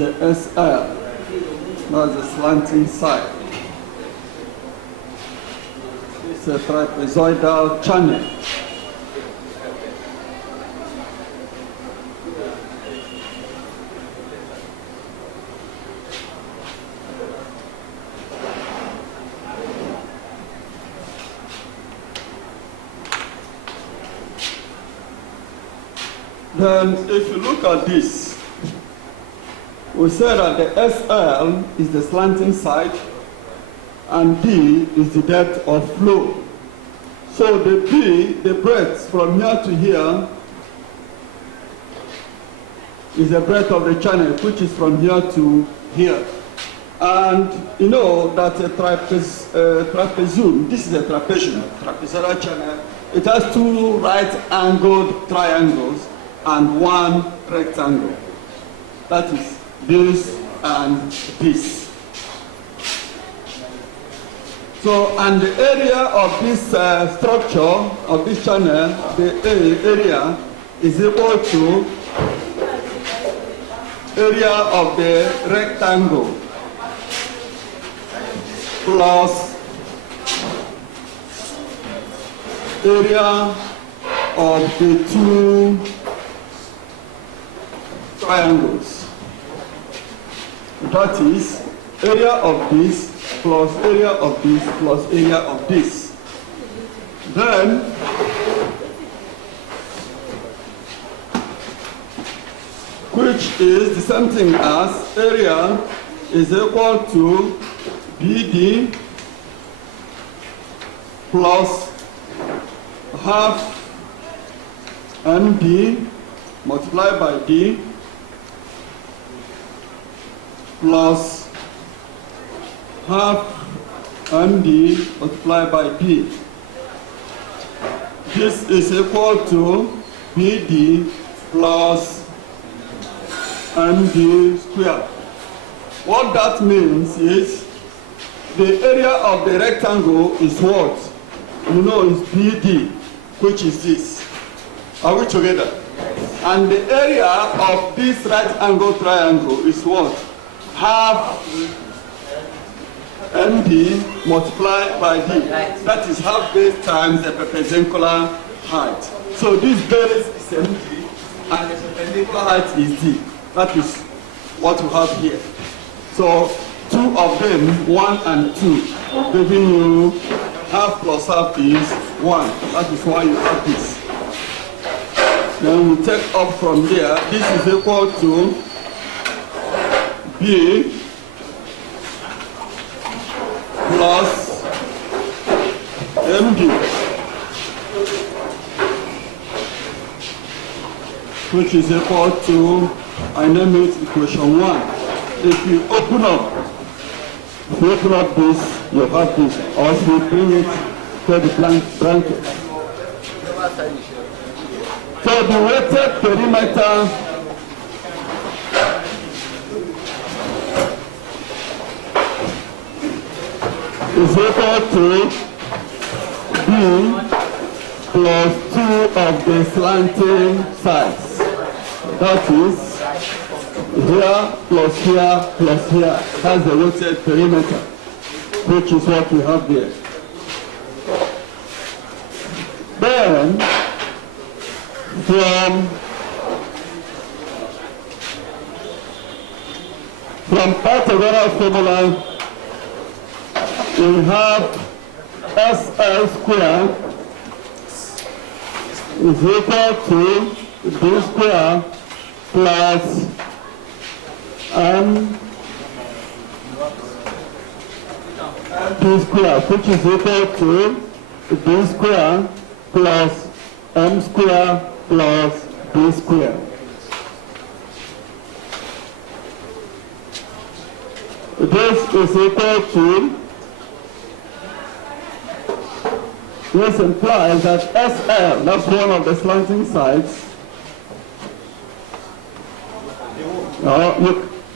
is the SL. That's the slanting side. It's a trapezoidal channel. Then if you look at this, we say that the SL is the slanting side and D is the depth of flow. So the B, the breadth from here to here, is the breadth of the channel, which is from here to here. And you know that a trapezium, this is a trapezoidal channel. It has two right-angled triangles and one rectangle. That is this and this. So, and the area of this structure, of this channel, the area is equal to area of the rectangle plus area of the two triangles. That is area of this plus area of this plus area of this. Then which is the same thing as area is equal to BD plus half MD multiplied by D plus half MD multiplied by D. This is equal to BD plus MD squared. What that means is the area of the rectangle is what? You know, is BD, which is this. Are we together? And the area of this right angle triangle is what? Half MD multiplied by D. That is half base times the perpendicular height. So this base is MD and the perpendicular height is D. That is what we have here. So two of them, 1 and 2, giving you half plus half is 1. That is why you have this. Then we take up from there. This is equal to B plus MD, which is equal to, I name it equation 1. If you open up this, you have this. Or if you bring it to the blanket. So the weighted perimeter is equal to B plus 2 of the slanting sides. That is here plus here plus here has the weighted perimeter, which is what we have there. Then from Pythagoras formula, we have SL squared is equal to D squared plus D squared, which is equal to D squared plus M squared plus D squared. This is equal to, this implies that SL, that's one of the slanting sides,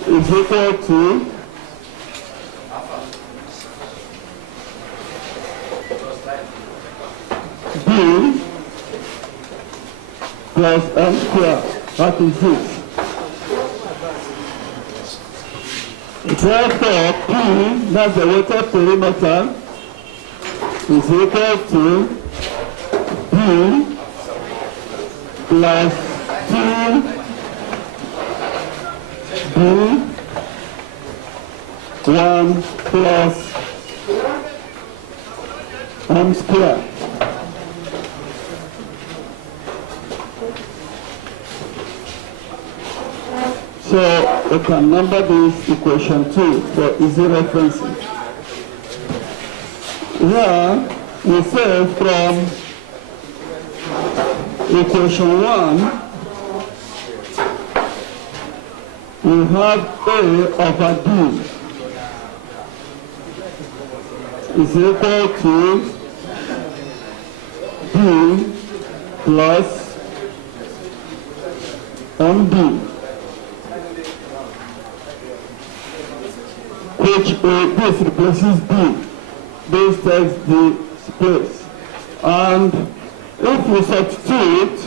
is equal to B plus M squared. That is it. Therefore, P, that's the weighted perimeter, is equal to B plus 2B 1 plus M squared. So we can number this equation 2 for easy referencing. Here we say from equation 1 we have A over D is equal to D plus MD, which this replaces D. This takes the place. And if we substitute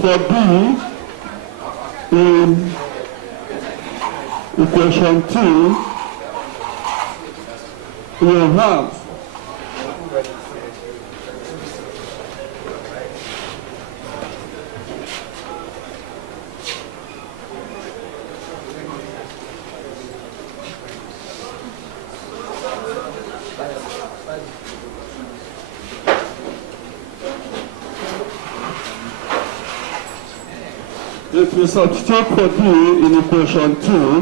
for D in equation 2, we have if we substitute for D in equation 2,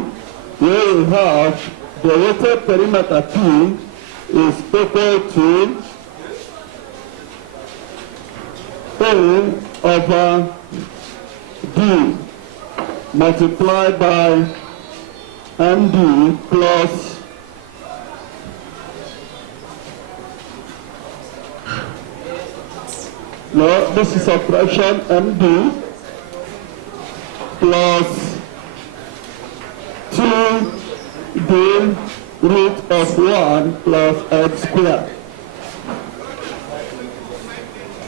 where we have the weighted perimeter P is equal to A over D multiplied by MD plus this is subtraction MD plus 2D root of 1 plus x squared.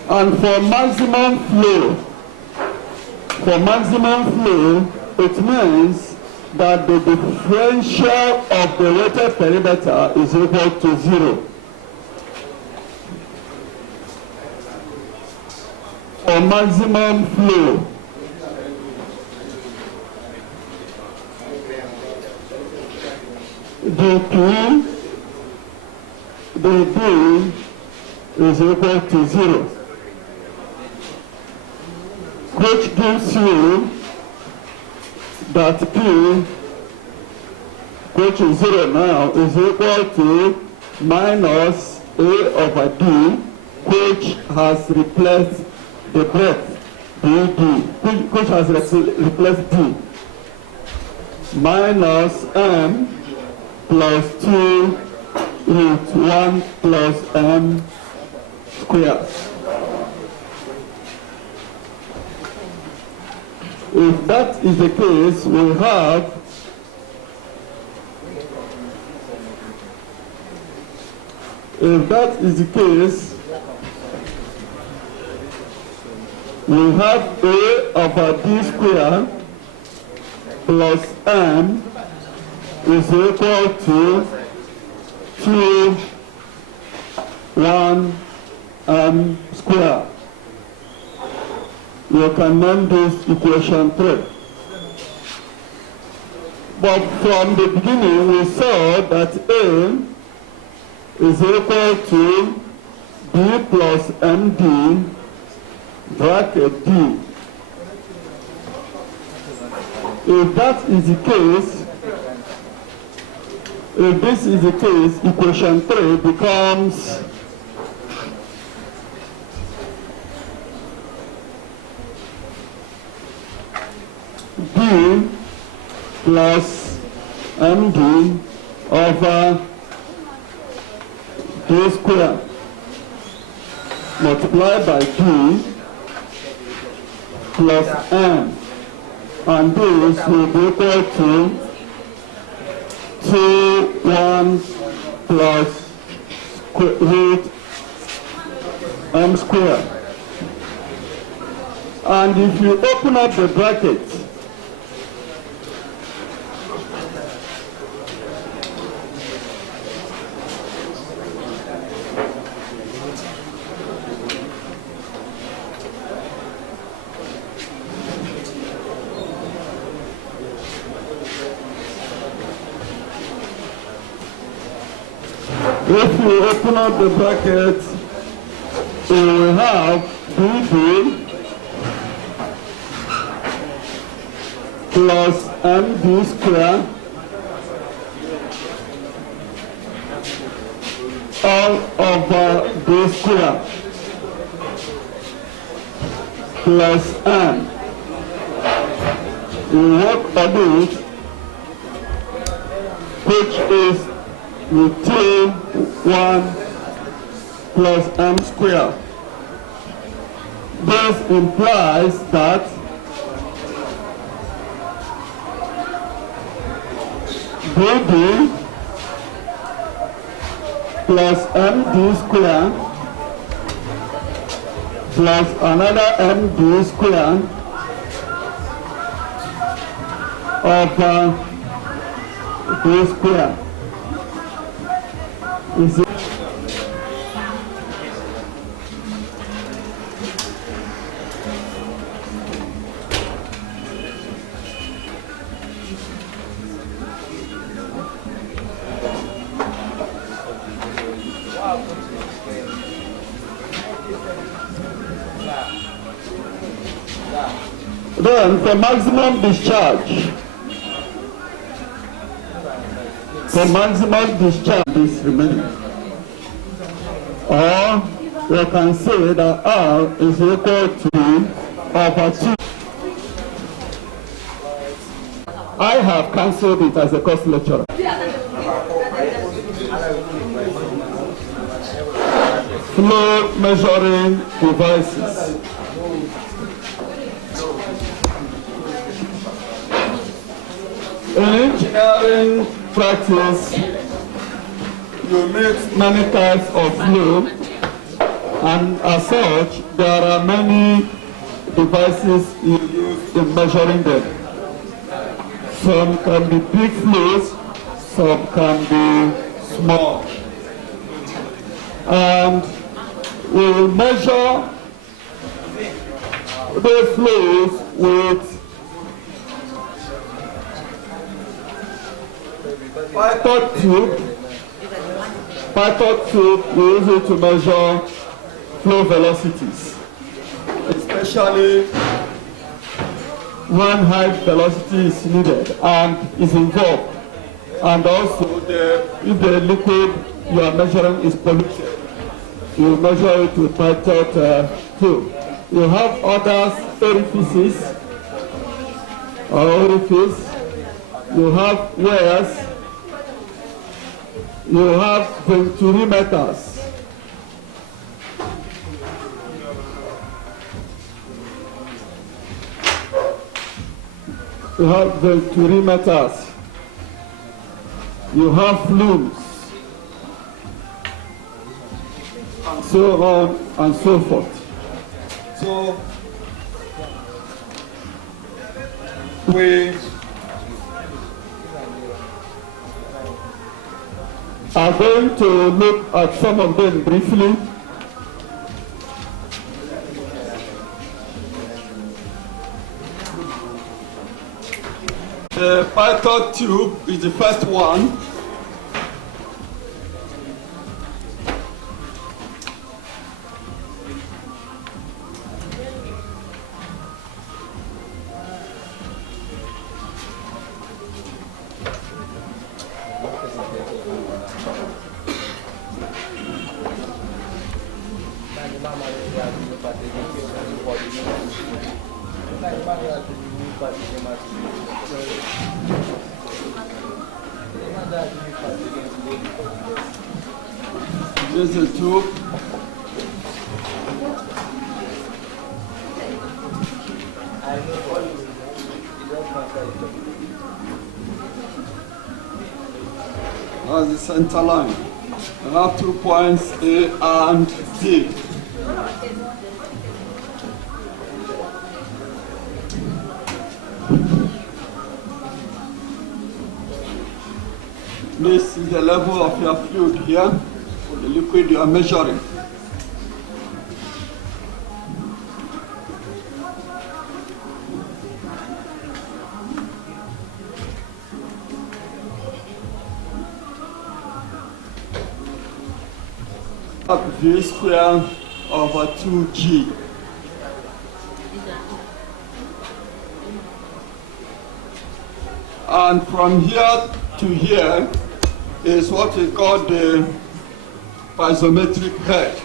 And for maximum flow, it means that the differential of the weighted perimeter is equal to 0. For maximum flow, dP is equal to 0, which gives you that P, which is 0 now, is equal to minus A over D, which has replaced the breadth, BD, which has replaced D, minus M plus 2 root 1 plus M squared. If that is the case, we have A over D squared plus M is equal to 2 1 M squared. You can name this equation 3. But from the beginning we saw that A is equal to D plus MD bracket D. If that is the case, if this is the case, equation 3 becomes D plus MD over D squared multiplied by D plus M, and this will be equal to 2 1 plus root M squared. And if you open up the bracket, If you open up the bracket, you will have BB plus MD square all over B square plus M. You work on it, which is with T1 plus M square. This implies that BB plus MD square plus another MD square over B square is then the maximum discharge. The maximum discharge is remaining. Or we can say that R is equal to over 2. I have cancelled it as a course lecturer. Flow measuring devices. In engineering practice, you meet many types of flow, and as such, there are many devices you use in measuring them. Some can be big flows, some can be small. And we will measure the flows with Python tube. Python tube, we use it to measure flow velocities, especially when high velocity is needed and is involved. And also, if the liquid you are measuring is polluted, you measure it with Python tube. You have others, orifices, or orifice. You have wares. You have venturimeters. You have venturimeters. You have flumes, and so on and so forth. So we are going to look at some of them briefly. The Python tube is the first one. This is a tube. That's the center line. I have 2 points A and D. This is the level of your fluid here, the liquid you are measuring. v squared over 2g. And from here to here is what we call the piezometric head.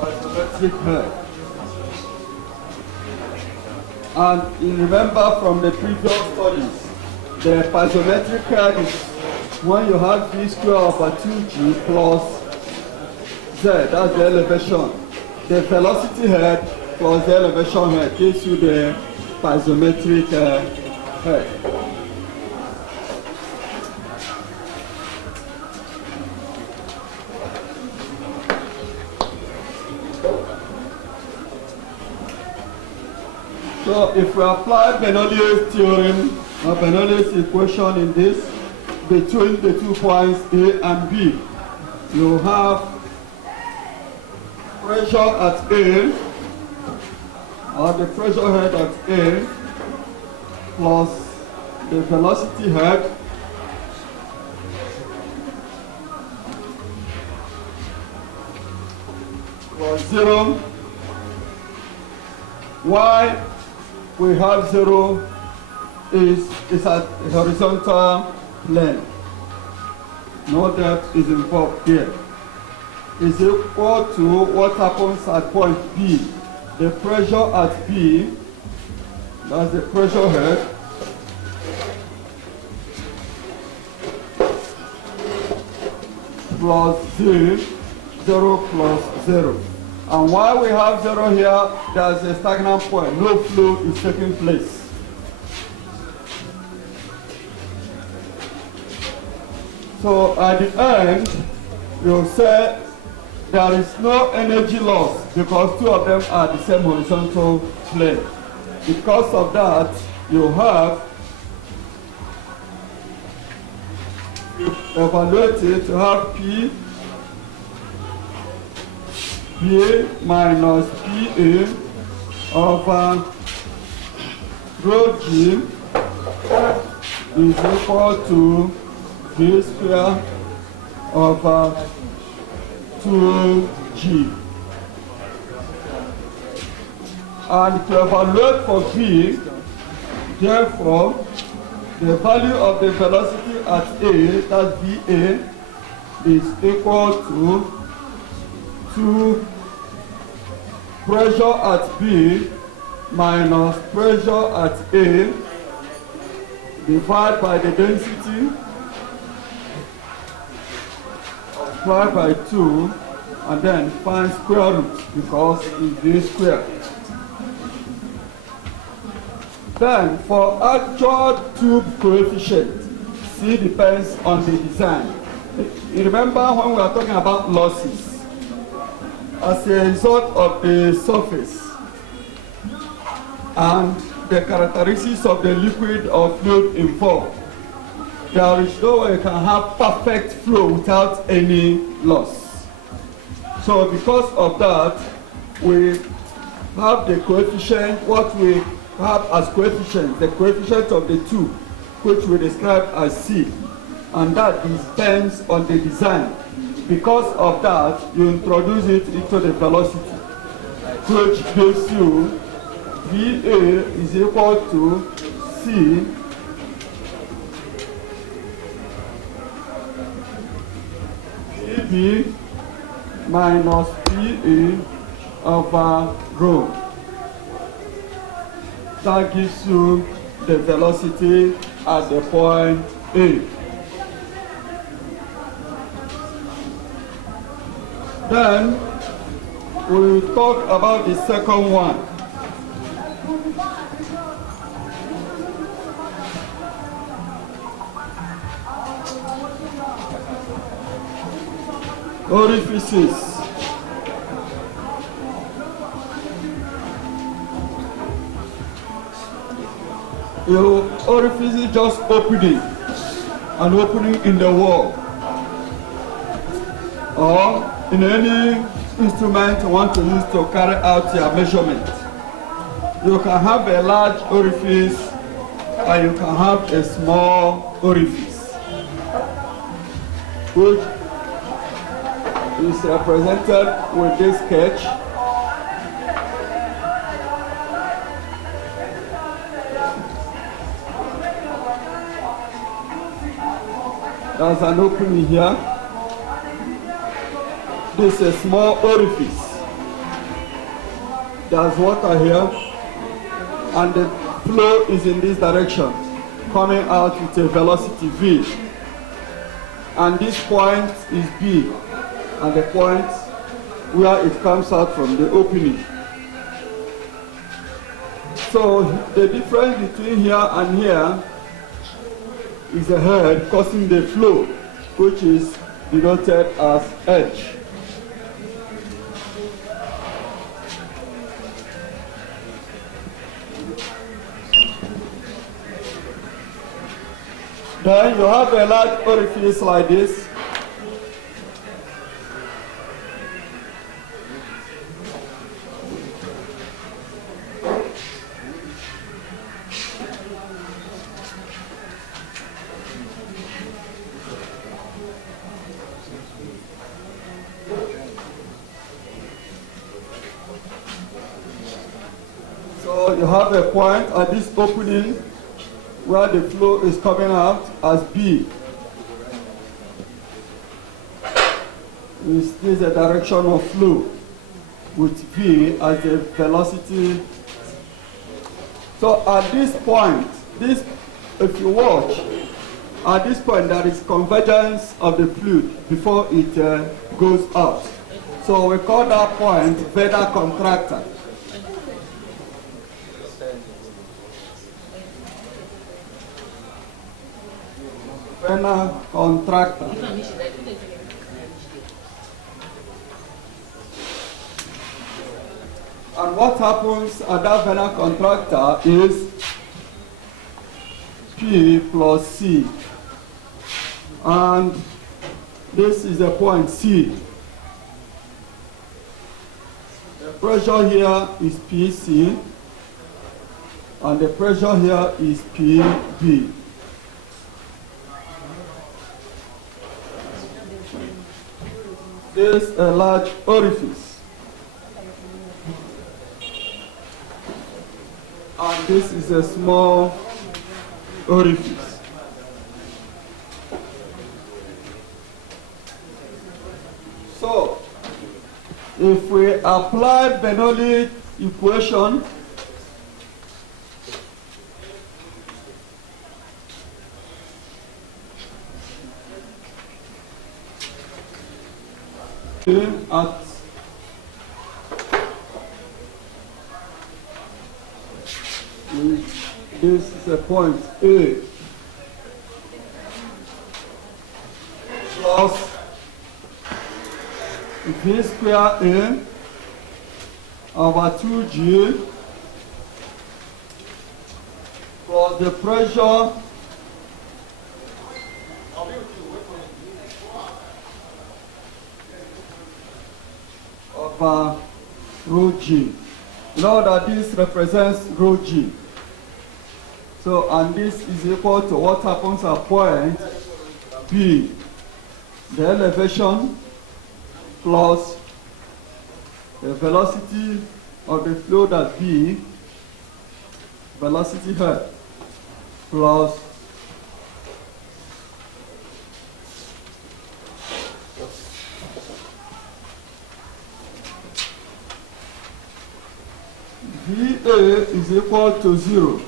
Piezometric head. And you remember from the previous studies, the piezometric head is when you have v squared over 2g plus z, that's the elevation. The velocity head plus the elevation head gives you the piezometric head. So if we apply Bernoulli's theorem or Bernoulli's equation in this, between the 2 points A and B, you have pressure at A, or the pressure head at A, plus the velocity head plus 0. Why we have 0 is at a horizontal plane. No depth is involved here. Is equal to what happens at point B. The pressure at B, that's the pressure head, plus Z, 0 plus 0. And while we have 0 here, there's a stagnant point. No flow is taking place. So at the end, you'll say there is no energy loss because two of them are the same horizontal plane. Because of that, you have evaluated to have P P minus PA over rho G is equal to V squared over 2G. And to evaluate for V, therefore, the value of the velocity at A, that's VA, is equal to pressure at B minus pressure at A divided by the density divided by 2, and then find square root because it's V squared. Then for actual tube coefficient, C depends on the design. You remember when we were talking about losses? As a result of the surface and the characteristics of the liquid or fluid involved, there is no way you can have perfect flow without any loss. So because of that, we have the coefficient, what we have as coefficient, the coefficient of the tube, which we describe as C, and that depends on the design. Because of that, you introduce it into the velocity, which gives you VA is equal to C PB minus PA over rho. That gives you the velocity at the point A. Then we'll talk about the second one. Orifices. Your orifice is just opening, an opening in the wall. or in any instrument you want to use to carry out your measurement. You can have a large orifice and you can have a small orifice, which is represented with this sketch. There's an opening here. This is a small orifice. There's water here, and the flow is in this direction, coming out with a velocity v. And this point is B, and the point where it comes out from the opening. So the difference between here and here is a head causing the flow, which is denoted as H. Then you have a large orifice like this. So you have a point at this opening where the flow is coming out as B. This is the direction of flow with V as the velocity. So at this point, if you watch, at this point there is convergence of the fluid before it goes out. So we call that point vena contracta. Vena contracta. And what happens at that vena contracta is P plus C. And this is the point C. The pressure here is PC, and the pressure here is PB. This is a large orifice, and this is a small orifice. So, if we apply Bernoulli equation, at this is a point A plus V square A over 2G plus the pressure over rho G. You know that this represents rho G. So, and this is equal to what happens at point B, the elevation plus the velocity of the flow at B, velocity head, plus VA is equal to 0.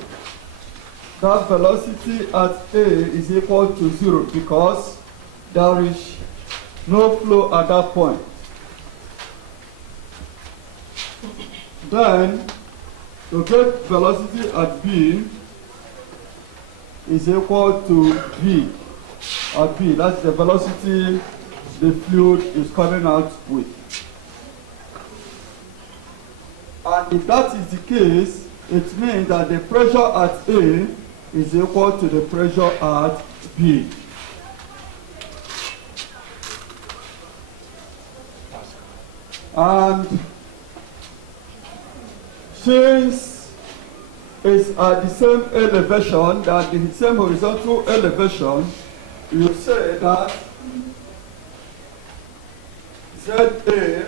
That velocity at A is equal to 0 because there is no flow at that point. Then, to get velocity at B is equal to V at B. That's the velocity the fluid is coming out with. And if that is the case, it means that the pressure at A is equal to the pressure at B. And since it's at the same elevation, that the same horizontal elevation, you say that ZA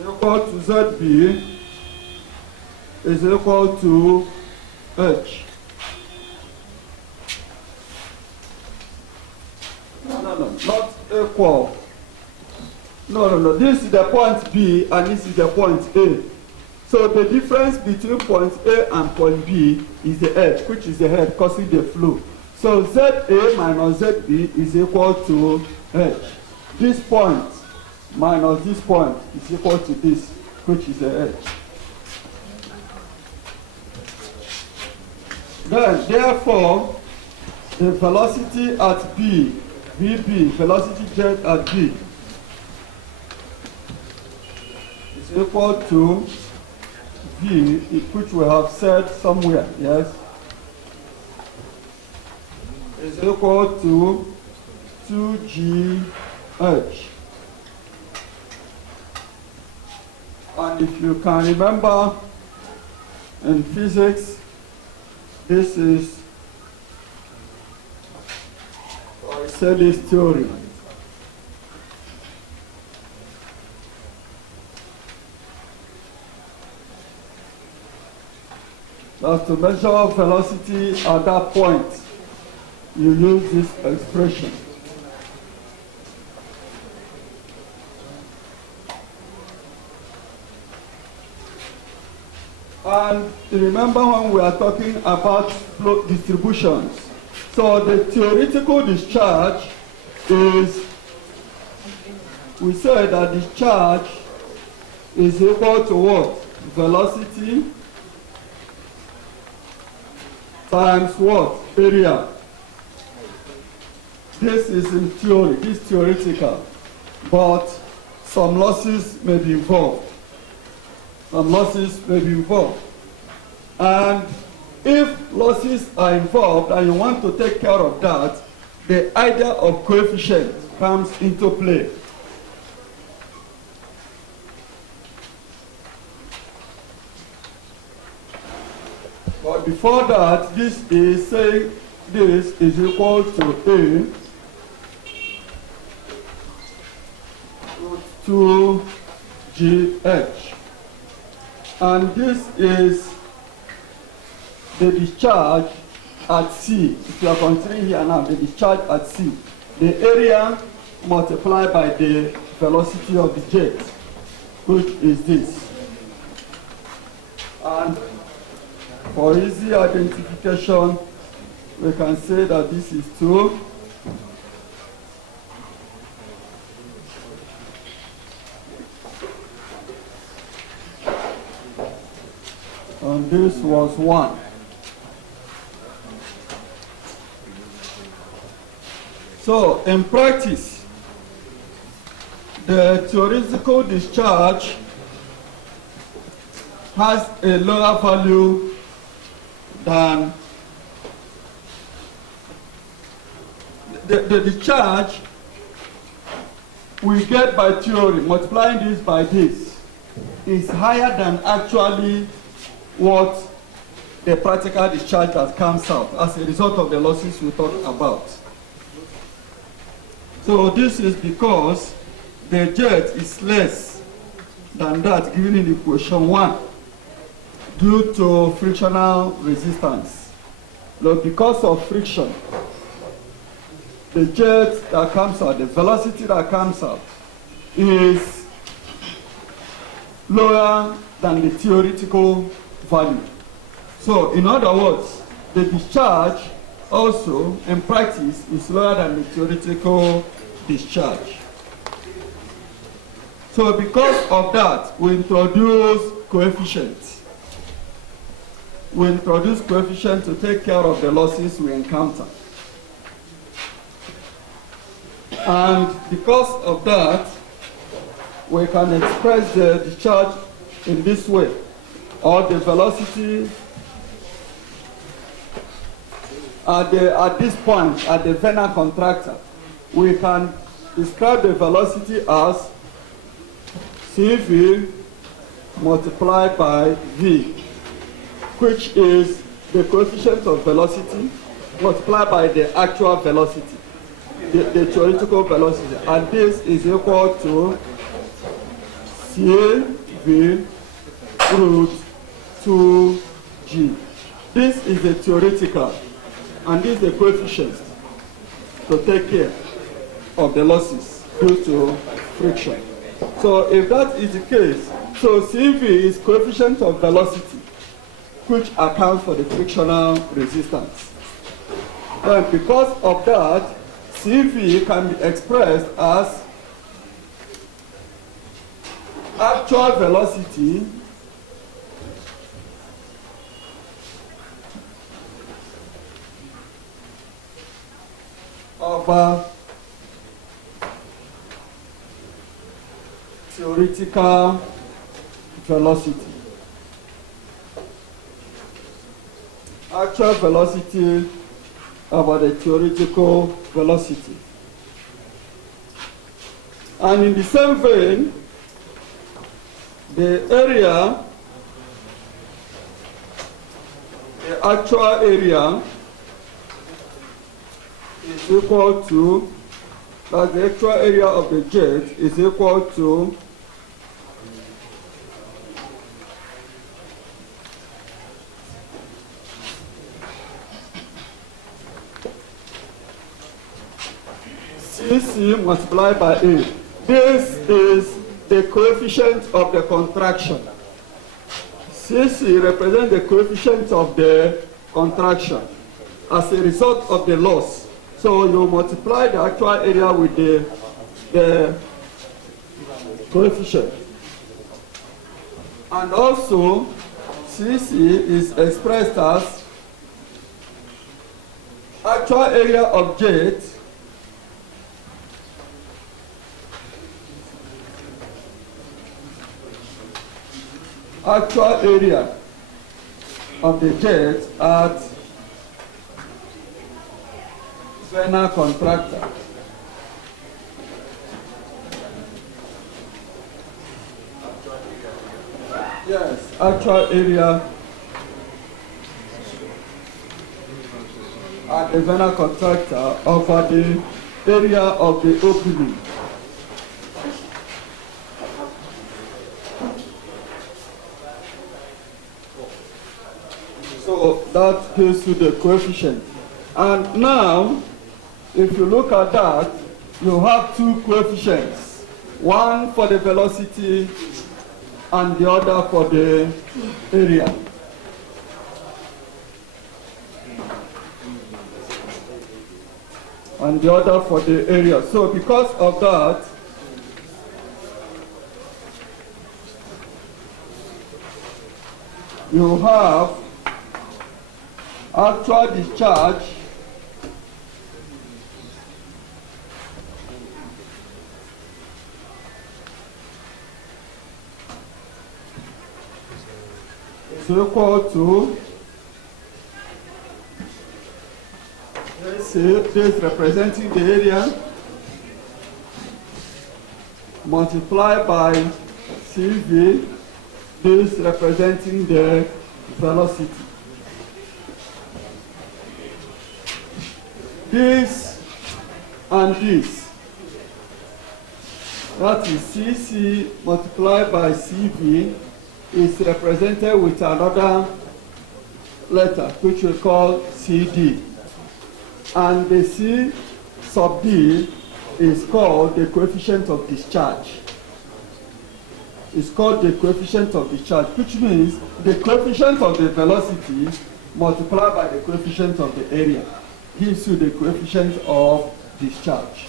equal to ZB is equal to H. No, not equal. No. This is the point B and this is the point A. So the difference between point A and point B is the H, which is the head causing the flow. So ZA minus ZB is equal to H. This point minus this point is equal to this, which is the H. Then, therefore, the velocity at B, VB, velocity jet at B, is equal to V, which we have said somewhere, yes, is equal to 2GH. And if you can remember in physics, this is Orifices theory. That's to measure velocity at that point, you use this expression. And remember when we are talking about flow distributions. So the theoretical discharge is, we say that discharge is equal to what? Velocity times what? Area. This is in theory, this is theoretical, but some losses may be involved. Some losses may be involved. And if losses are involved and you want to take care of that, the idea of coefficient comes into play. But before that, this is saying this is equal to A to GH. And this is the discharge at C. If you are considering here now, the discharge at C. The area multiplied by the velocity of the jet, which is this. And for easy identification, we can say that this is 2. And this was 1. So in practice, the theoretical discharge has a lower value than the discharge we get by theory, multiplying this by this, is higher than actually what the practical discharge that comes out as a result of the losses we talked about. So this is because the jet is less than that given in equation 1 due to frictional resistance. Now, because of friction, the jet that comes out, the velocity that comes out, is lower than the theoretical value. So, in other words, the discharge also, in practice, is lower than the theoretical discharge. So, because of that, we introduce coefficients. We introduce coefficients to take care of the losses we encounter. And because of that, we can express the discharge in this way, or the velocity at this point, at the vena contractor, we can describe the velocity as CV multiplied by V, which is the coefficient of velocity multiplied by the actual velocity, the theoretical velocity. And this is equal to CV root 2G. This is the theoretical, and this is the coefficient to take care of the losses due to friction. So if that is the case, so CV is coefficient of velocity, which accounts for the frictional resistance. And because of that, CV can be expressed as actual velocity over theoretical velocity. Actual velocity over the theoretical velocity. And in the same vein, the area, the actual area is equal to, that's the actual area of the jet is equal to CC multiplied by A. This is the coefficient of the contraction. CC represents the coefficient of the contraction as a result of the loss. So you multiply the actual area with the coefficient. And also, CC is expressed as actual area of jet actual area of the jet at vena contractor. Yes, actual area at the vena contractor over the area of the opening. So that gives you the coefficient. And now, if you look at that, you have two coefficients. One for the velocity and the other for the area. And the other for the area. So because of that, you have actual discharge is equal to, let's say this representing the area multiplied by CV, this representing the velocity. This and this, that is CC multiplied by CV, is represented with another letter which we call CD. And the C sub D is called the coefficient of discharge. It's called the coefficient of discharge, which means the coefficient of the velocity multiplied by the coefficient of the area gives you the coefficient of discharge.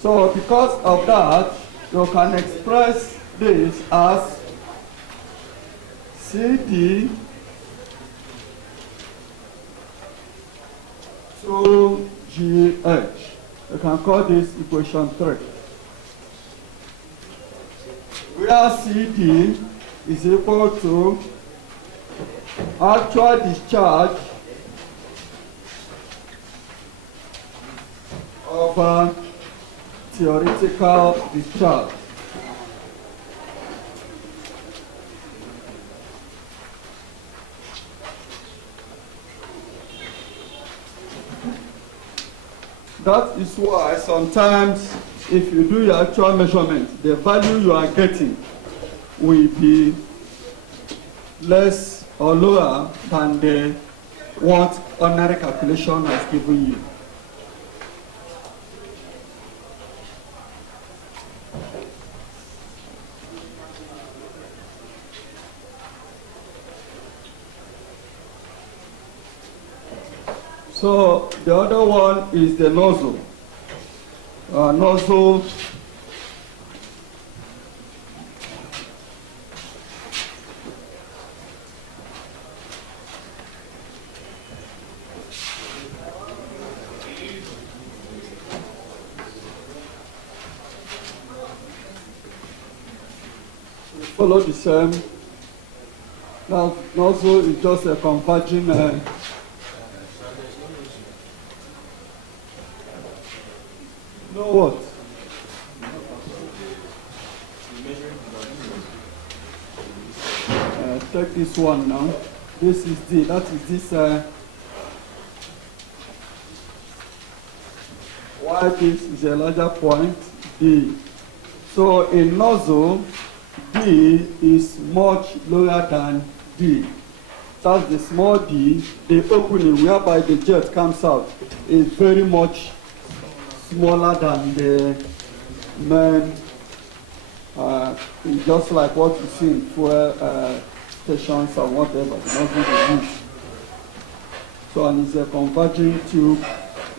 So because of that, you can express this as CD to GH. You can call this equation 3. Where CD is equal to actual discharge of theoretical discharge. That is why sometimes if you do your actual measurement, the value you are getting will be less or lower than the what ordinary calculation has given you. So the other one is the nozzle. Nozzle follow the same. Now nozzle is just a converging what? Take this one now. This is D. That is this. Why this is a larger point? D. So in nozzle, D is much lower than D. That's the small d. The opening whereby the jet comes out is very much smaller than the main, just like what you see in fuel stations or whatever, the nozzle they use. So, and it's a converging tube.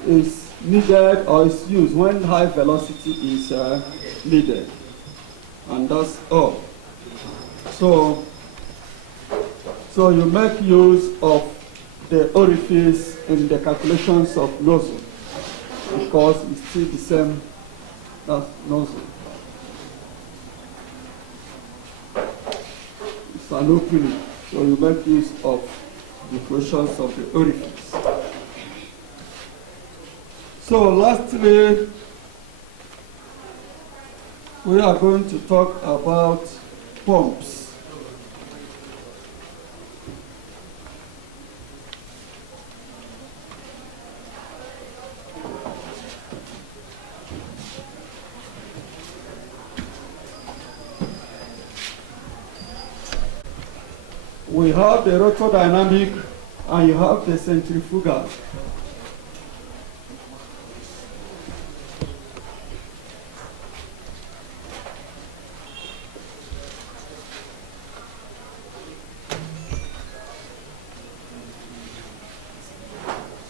Is needed or is used when high velocity is needed. And that's all. So you make use of the orifice in the calculations of nozzle, because it's still the same as nozzle. It's an opening, so you make use of the equations of the orifice. So lastly, we are going to talk about pumps. We have the rotodynamic and you have the centrifugal.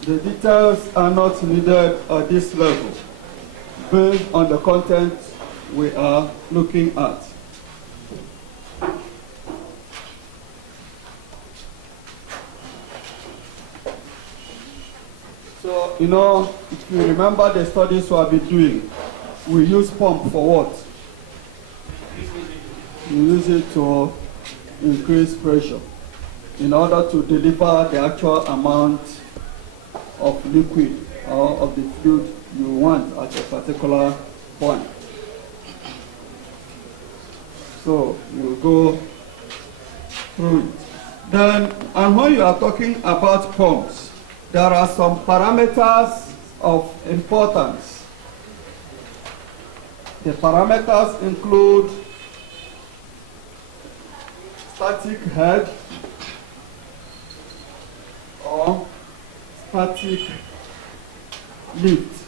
The details are not needed at this level, based on the content we are looking at. So, you know, if you remember the studies we have been doing, we use pump for what? We use it to increase pressure in order to deliver the actual amount of liquid or of the fluid you want at a particular point. So you go through it. Then, and when you are talking about pumps, there are some parameters of importance. The parameters include static head or static lift.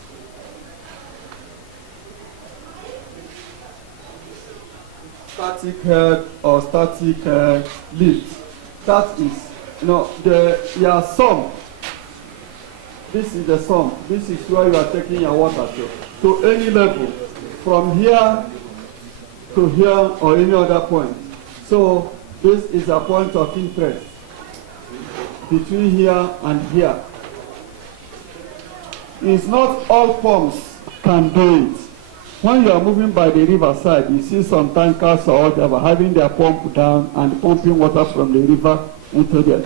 Static head or static lift. That is, you know, your sum. This is the sum. This is where you are taking your water to any level, from here to here or any other point. So this is a point of interest between here and here. It's not all pumps can do it. When you are moving by the riverside, you see some tankers or whatever having their pump down and pumping water from the river into the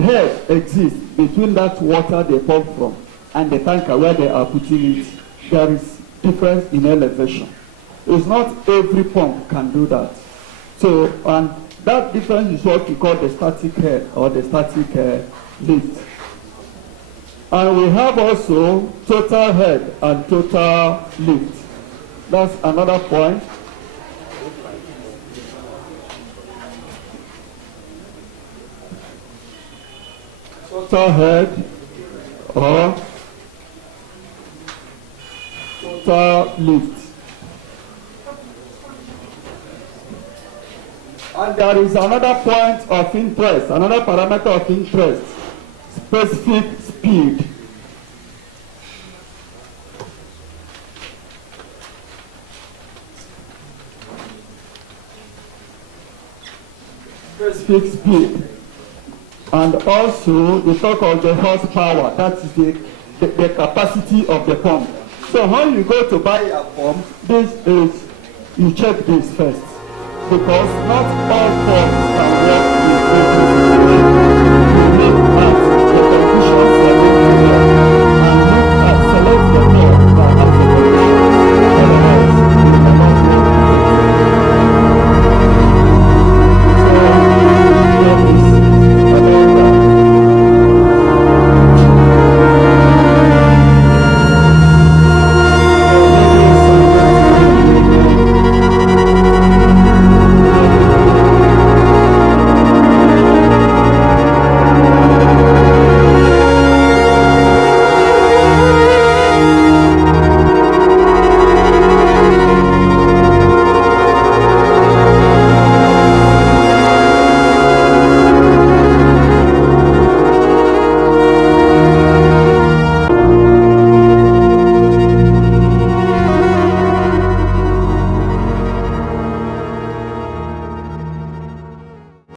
head exists between that water they pump from and the tanker where they are putting it there is difference in elevation. It's not every pump can do that. So, and that difference is what we call the static head or the static lift. And we have also total head and total lift. That's another point. Total head or total lift. And there is another point of interest, another parameter of interest, specific speed. Specific speed. And also we talk of the horsepower, that is the capacity of the pump. So when you go to buy a pump, you check this first, because not all pumps can work with